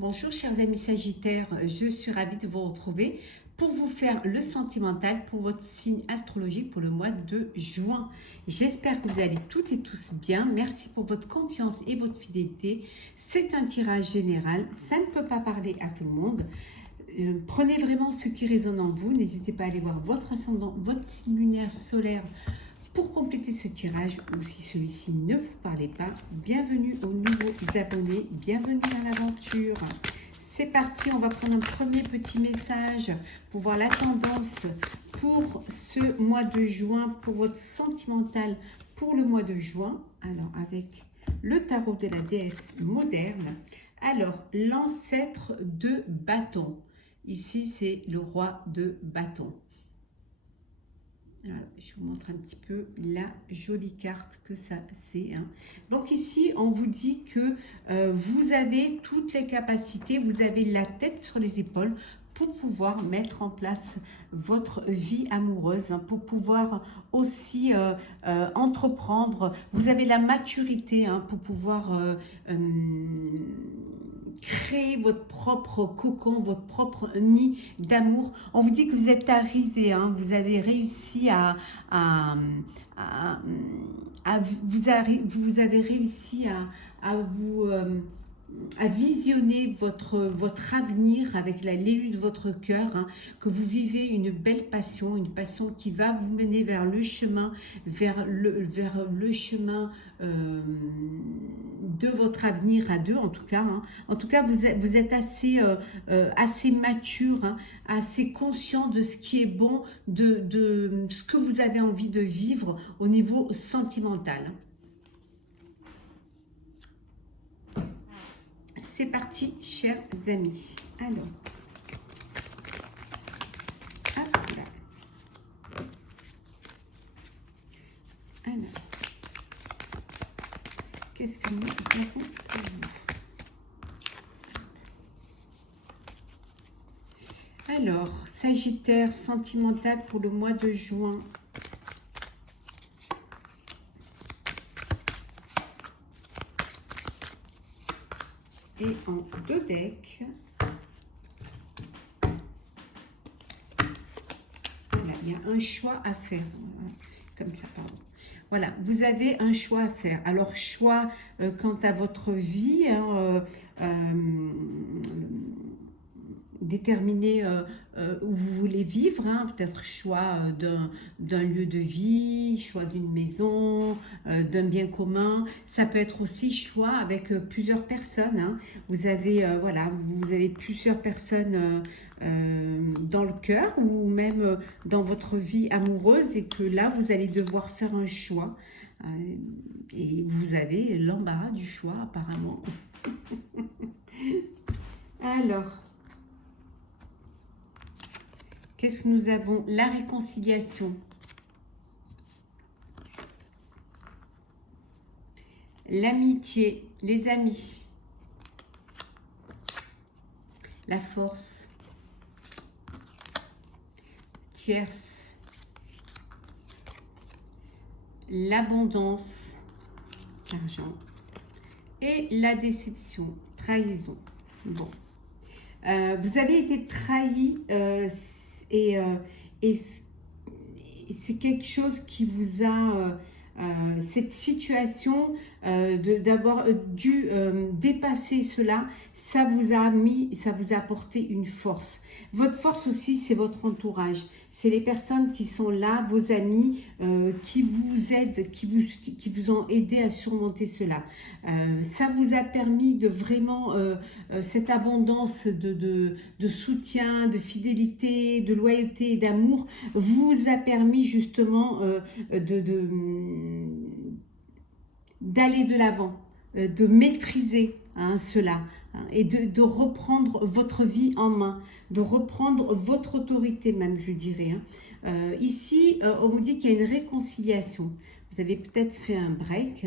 Bonjour chers amis Sagittaires, je suis ravie de vous retrouver pour vous faire le sentimental pour votre signe astrologique pour le mois de juin. J'espère que vous allez toutes et tous bien. Merci pour votre confiance et votre fidélité. C'est un tirage général, ça ne peut pas parler à tout le monde. Prenez vraiment ce qui résonne en vous. N'hésitez pas à aller voir votre ascendant, votre signe lunaire solaire pour compléter ce tirage, ou si celui-ci ne vous parlait pas, bienvenue aux nouveaux abonnés, bienvenue à l'aventure. C'est parti, on va prendre un premier petit message pour voir la tendance pour ce mois de juin, pour votre sentimental pour le mois de juin. Alors avec le tarot de la déesse moderne, alors l'ancêtre de bâton, ici c'est le roi de bâton. Alors, je vous montre un petit peu la jolie carte que ça c'est. Donc ici, on vous dit que vous avez toutes les capacités, vous avez la tête sur les épaules pour pouvoir mettre en place votre vie amoureuse, pour pouvoir aussi entreprendre. Vous avez la maturité pour pouvoir créer votre propre cocon, votre propre nid d'amour. On vous dit que vous êtes arrivé, vous avez réussi vous avez réussi à visionner votre avenir avec l'élu de votre cœur, que vous vivez une belle passion, une passion qui va vous mener vers le chemin, vers le chemin de votre avenir à deux, en tout cas. En tout cas, vous êtes assez mature, assez conscient de ce qui est bon, de ce que vous avez envie de vivre au niveau sentimental. C'est parti, chers amis. Alors, hop là. Alors, qu'est-ce que nous avons pour vous? Alors, Sagittaire sentimental pour le mois de juin. Et en deux decks, voilà, il y a un choix à faire, comme ça, pardon. Voilà, vous avez un choix à faire. Alors, choix quant à votre vie, déterminer où vous voulez vivre, peut-être choix d'un lieu de vie, choix d'une maison, d'un bien commun. Ça peut être aussi choix avec plusieurs personnes. Vous avez voilà, vous avez plusieurs personnes dans le cœur ou même dans votre vie amoureuse, et que là vous allez devoir faire un choix et vous avez l'embarras du choix apparemment. Alors, qu'est-ce que nous avons? La réconciliation. L'amitié, les amis. La force. Tierce. L'abondance. L'argent. Et la déception, trahison. Bon. Vous avez été trahi et c'est quelque chose qui vous a, cette situation d'avoir dû dépasser cela, ça vous a apporté une force. Votre force aussi, c'est votre entourage, c'est les personnes qui sont là, vos amis, qui vous aident, qui vous ont aidé à surmonter cela. Ça vous a permis de vraiment, cette abondance de soutien, de fidélité, de loyauté et d'amour, vous a permis justement d'aller de l'avant, de maîtriser cela, et de reprendre votre vie en main, de reprendre votre autorité même, je dirais. Ici, on vous dit qu'il y a une réconciliation. Vous avez peut-être fait un break,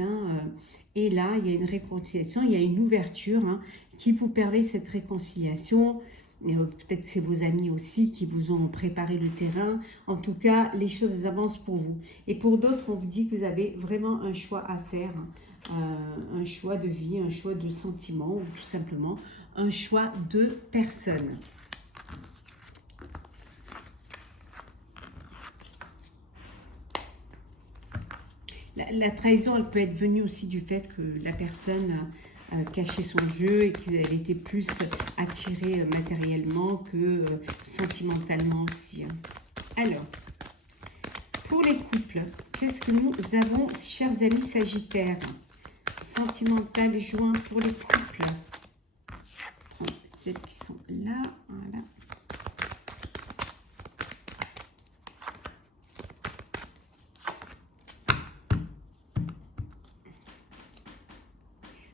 et là, il y a une réconciliation, il y a une ouverture qui vous permet cette réconciliation. Peut-être c'est vos amis aussi qui vous ont préparé le terrain. En tout cas, les choses avancent pour vous. Et pour d'autres, on vous dit que vous avez vraiment un choix à faire. Un choix de vie, un choix de sentiment, ou tout simplement un choix de personne. La trahison, elle peut être venue aussi du fait que la personne cachait son jeu et qu'elle était plus attirée matériellement que sentimentalement aussi. Alors, pour les couples, qu'est-ce que nous avons, chers amis Sagittaires? Sentimental joint pour les couples. Celles qui sont là, voilà.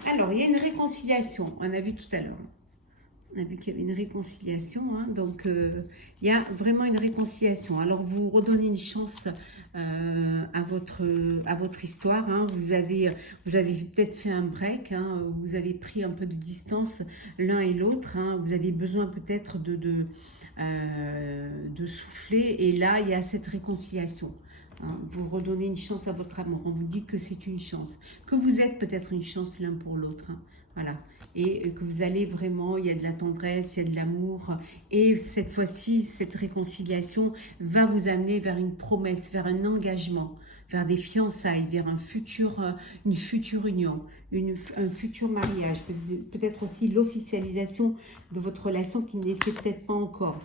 Alors, il y a une réconciliation, on a vu tout à l'heure. On a vu qu'il y avait une réconciliation, hein, donc il y a vraiment une réconciliation. Alors, vous redonnez une chance à votre histoire. Hein. Vous avez peut-être fait un break, hein, vous avez pris un peu de distance l'un et l'autre. Hein. Vous avez besoin peut-être de souffler, et là, il y a cette réconciliation. Hein. Vous redonnez une chance à votre amour. On vous dit que c'est une chance, que vous êtes peut-être une chance l'un pour l'autre. Hein. Voilà. Et que vous allez vraiment, il y a de la tendresse, il y a de l'amour. Et cette fois-ci, cette réconciliation va vous amener vers une promesse, vers un engagement, vers des fiançailles, vers une future union, un futur mariage. Peut-être aussi l'officialisation de votre relation qui n'était peut-être pas encore.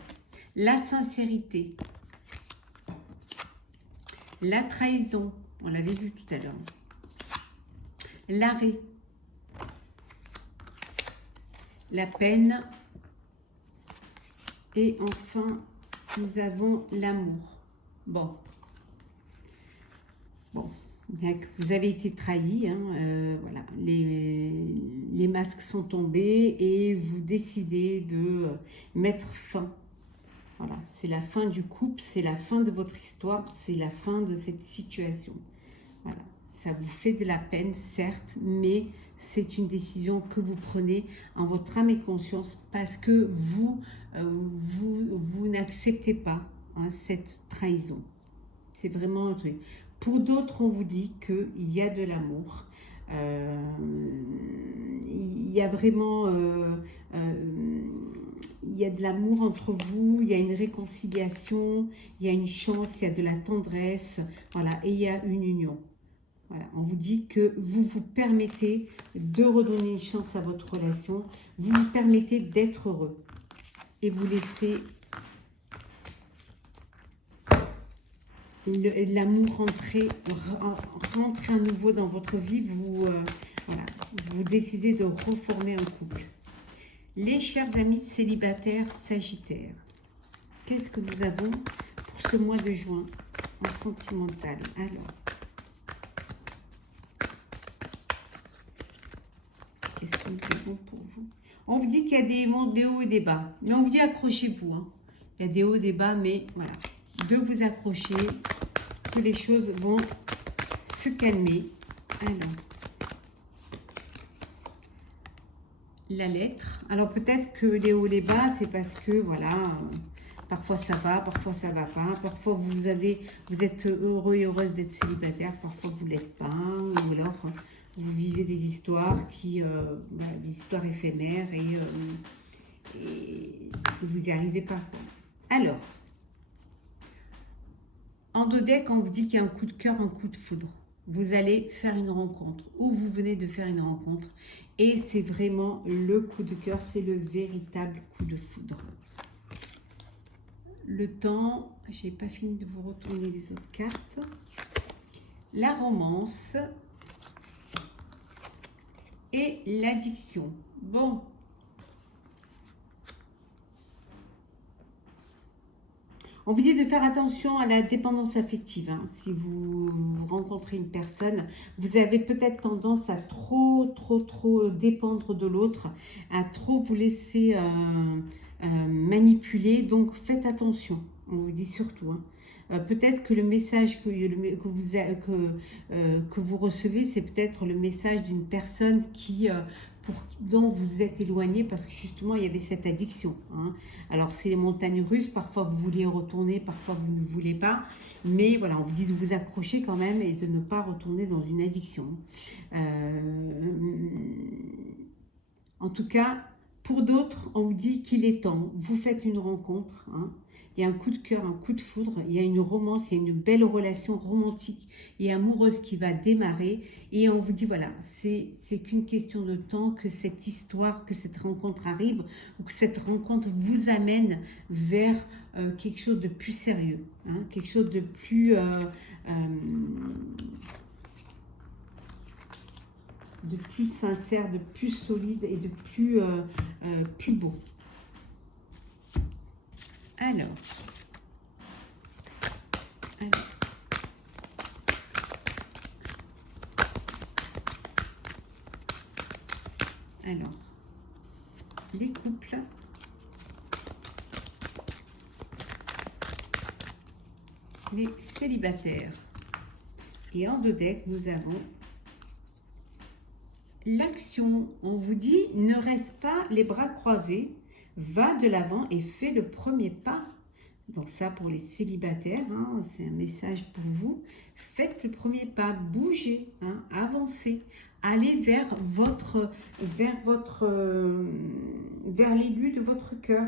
La sincérité. La trahison, on l'avait vu tout à l'heure. L'arrêt. La peine. Et enfin, nous avons l'amour. Bon, vous avez été trahi, hein, voilà, les masques sont tombés et vous décidez de mettre fin. Voilà, c'est la fin du couple, c'est la fin de votre histoire, c'est la fin de cette situation. Voilà, ça vous fait de la peine, certes, mais c'est une décision que vous prenez en votre âme et conscience parce que vous n'acceptez pas, hein, cette trahison. C'est vraiment un truc. Pour d'autres, on vous dit qu'il y a de l'amour. Il y a vraiment il y a de l'amour entre vous, il y a une réconciliation, il y a une chance, il y a de la tendresse, voilà, et il y a une union. Voilà, on vous dit que vous vous permettez de redonner une chance à votre relation, vous vous permettez d'être heureux et vous laissez l'amour rentrer à nouveau dans votre vie, voilà, vous décidez de reformer un couple. Les chers amis célibataires sagittaires, qu'est-ce que nous avons pour ce mois de juin en sentimental? Alors, qu'est-ce que nous avons pour vous? On vous dit qu'il y a des hauts et des bas, mais on vous dit accrochez-vous. Hein. Il y a des hauts et des bas, mais voilà, de vous accrocher, que les choses vont se calmer. Alors, la lettre. Alors peut-être que les hauts et les bas, c'est parce que voilà, parfois ça va, parfois ça va pas, parfois vous êtes heureux et heureuse d'être célibataire, parfois vous l'êtes pas, ou alors vous vivez des histoires voilà, des histoires éphémères et vous n'y arrivez pas. Alors, en dos deck, on vous dit qu'il y a un coup de cœur, un coup de foudre. Vous allez faire une rencontre ou vous venez de faire une rencontre et c'est vraiment le coup de cœur, c'est le véritable coup de foudre. Le temps, j'ai pas fini de vous retourner les autres cartes. La romance et l'addiction. Bon. On vous dit de faire attention à la dépendance affective. Hein. Si vous rencontrez une personne, vous avez peut-être tendance à trop dépendre de l'autre, à trop vous laisser manipuler. Donc, faites attention. On vous dit surtout. Hein. Peut-être que le message que vous recevez, c'est peut-être le message d'une personne qui dont vous êtes éloigné parce que justement il y avait cette addiction. Hein. Alors c'est les montagnes russes, parfois vous vouliez retourner, parfois vous ne voulez pas, mais voilà, on vous dit de vous accrocher quand même et de ne pas retourner dans une addiction. En tout cas, pour d'autres, on vous dit qu'il est temps, vous faites une rencontre, hein. Il y a un coup de cœur, un coup de foudre, il y a une romance, il y a une belle relation romantique et amoureuse qui va démarrer. Et on vous dit, voilà, c'est qu'une question de temps que cette histoire, que cette rencontre arrive ou que cette rencontre vous amène vers quelque chose de plus sérieux, hein, quelque chose de plus... sincère, de plus solide et de plus, plus beau. Alors, les couples, les célibataires. Et en 2 decks, nous avons l'action. On vous dit, ne reste pas les bras croisés, va de l'avant et fais le premier pas. Donc ça, pour les célibataires, hein, c'est un message pour vous. Faites le premier pas, bougez, hein, avancez, allez vers l'élu de votre cœur.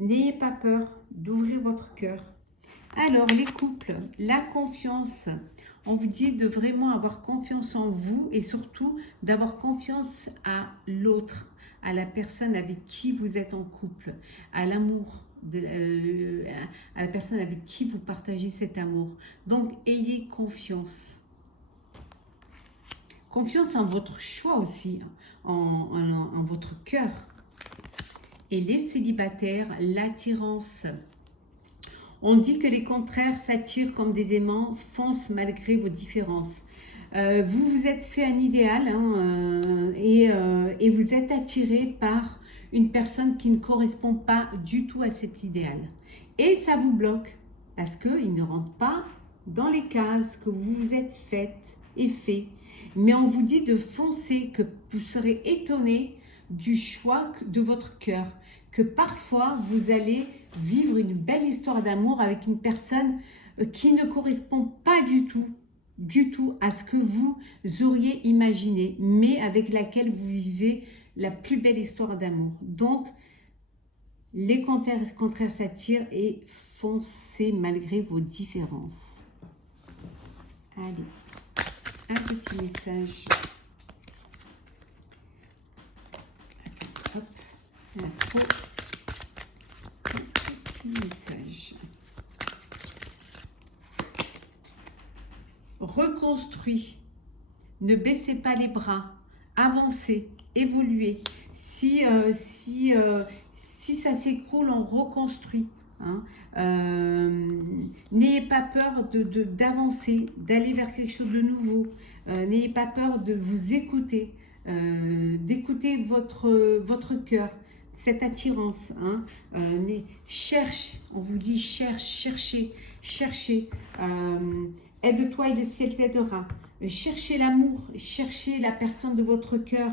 N'ayez pas peur d'ouvrir votre cœur. Alors, les couples, la confiance. On vous dit de vraiment avoir confiance en vous et surtout d'avoir confiance à l'autre, à la personne avec qui vous êtes en couple, à l'amour, à la personne avec qui vous partagez cet amour. Donc, ayez confiance. Confiance en votre choix aussi, en votre cœur. Et les célibataires, l'attirance. On dit que les contraires s'attirent comme des aimants, foncent malgré vos différences. Vous vous êtes fait un idéal, hein, et vous êtes attiré par une personne qui ne correspond pas du tout à cet idéal. Et ça vous bloque parce qu'il ne rentre pas dans les cases que vous vous êtes faites et fait. Mais on vous dit de foncer, que vous serez étonné du choix de votre cœur, que parfois vous allez vivre une belle histoire d'amour avec une personne qui ne correspond pas du tout à ce que vous auriez imaginé, mais avec laquelle vous vivez la plus belle histoire d'amour. Donc, les contraires s'attirent et foncez malgré vos différences. Allez, un petit message. Hop, l'info. Un petit message. Reconstruis. Ne baissez pas les bras. Avancez, évoluez. Si ça s'écroule, on reconstruit. Hein. N'ayez pas peur d'avancer, d'aller vers quelque chose de nouveau. N'ayez pas peur de vous écouter, d'écouter votre cœur, cette attirance. Hein. Cherche, on vous dit cherchez. Aide-toi et le ciel t'aidera. Cherchez l'amour, cherchez la personne de votre cœur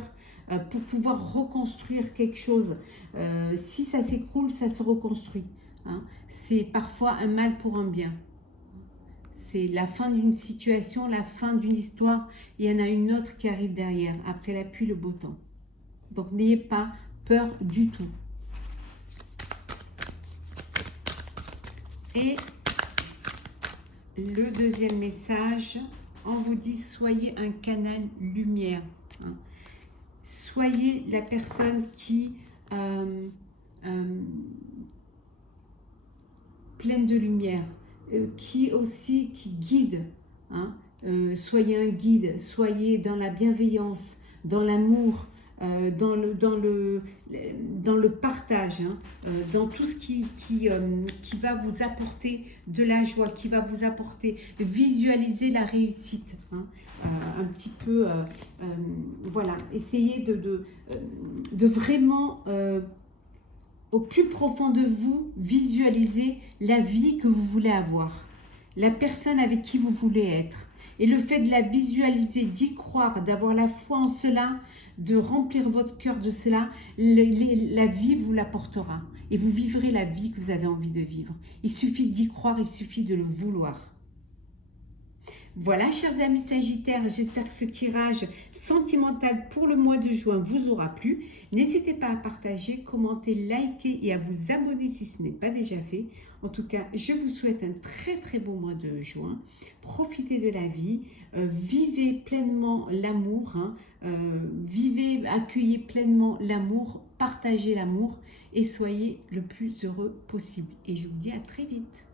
pour pouvoir reconstruire quelque chose. Si ça s'écroule, ça se reconstruit. Hein. C'est parfois un mal pour un bien. C'est la fin d'une situation, la fin d'une histoire. Il y en a une autre qui arrive derrière, après la pluie, le beau temps. Donc n'ayez pas peur du tout. Et le deuxième message, on vous dit soyez un canal lumière. Hein. Soyez la personne qui pleine de lumière, qui guide. Hein. Soyez un guide, soyez dans la bienveillance, dans l'amour, dans le partage, hein, dans tout ce qui va vous apporter de la joie, qui va vous apporter, visualiser la réussite, hein, un petit peu, voilà, essayez de vraiment, au plus profond de vous, visualiser la vie que vous voulez avoir, la personne avec qui vous voulez être. Et le fait de la visualiser, d'y croire, d'avoir la foi en cela, de remplir votre cœur de cela, la vie vous l'apportera. Et vous vivrez la vie que vous avez envie de vivre. Il suffit d'y croire, il suffit de le vouloir. Voilà, chers amis Sagittaires, j'espère que ce tirage sentimental pour le mois de juin vous aura plu. N'hésitez pas à partager, commenter, liker et à vous abonner si ce n'est pas déjà fait. En tout cas, je vous souhaite un très bon mois de juin. Profitez de la vie, vivez pleinement l'amour, vivez, accueillez pleinement l'amour, partagez l'amour et soyez le plus heureux possible. Et je vous dis à très vite.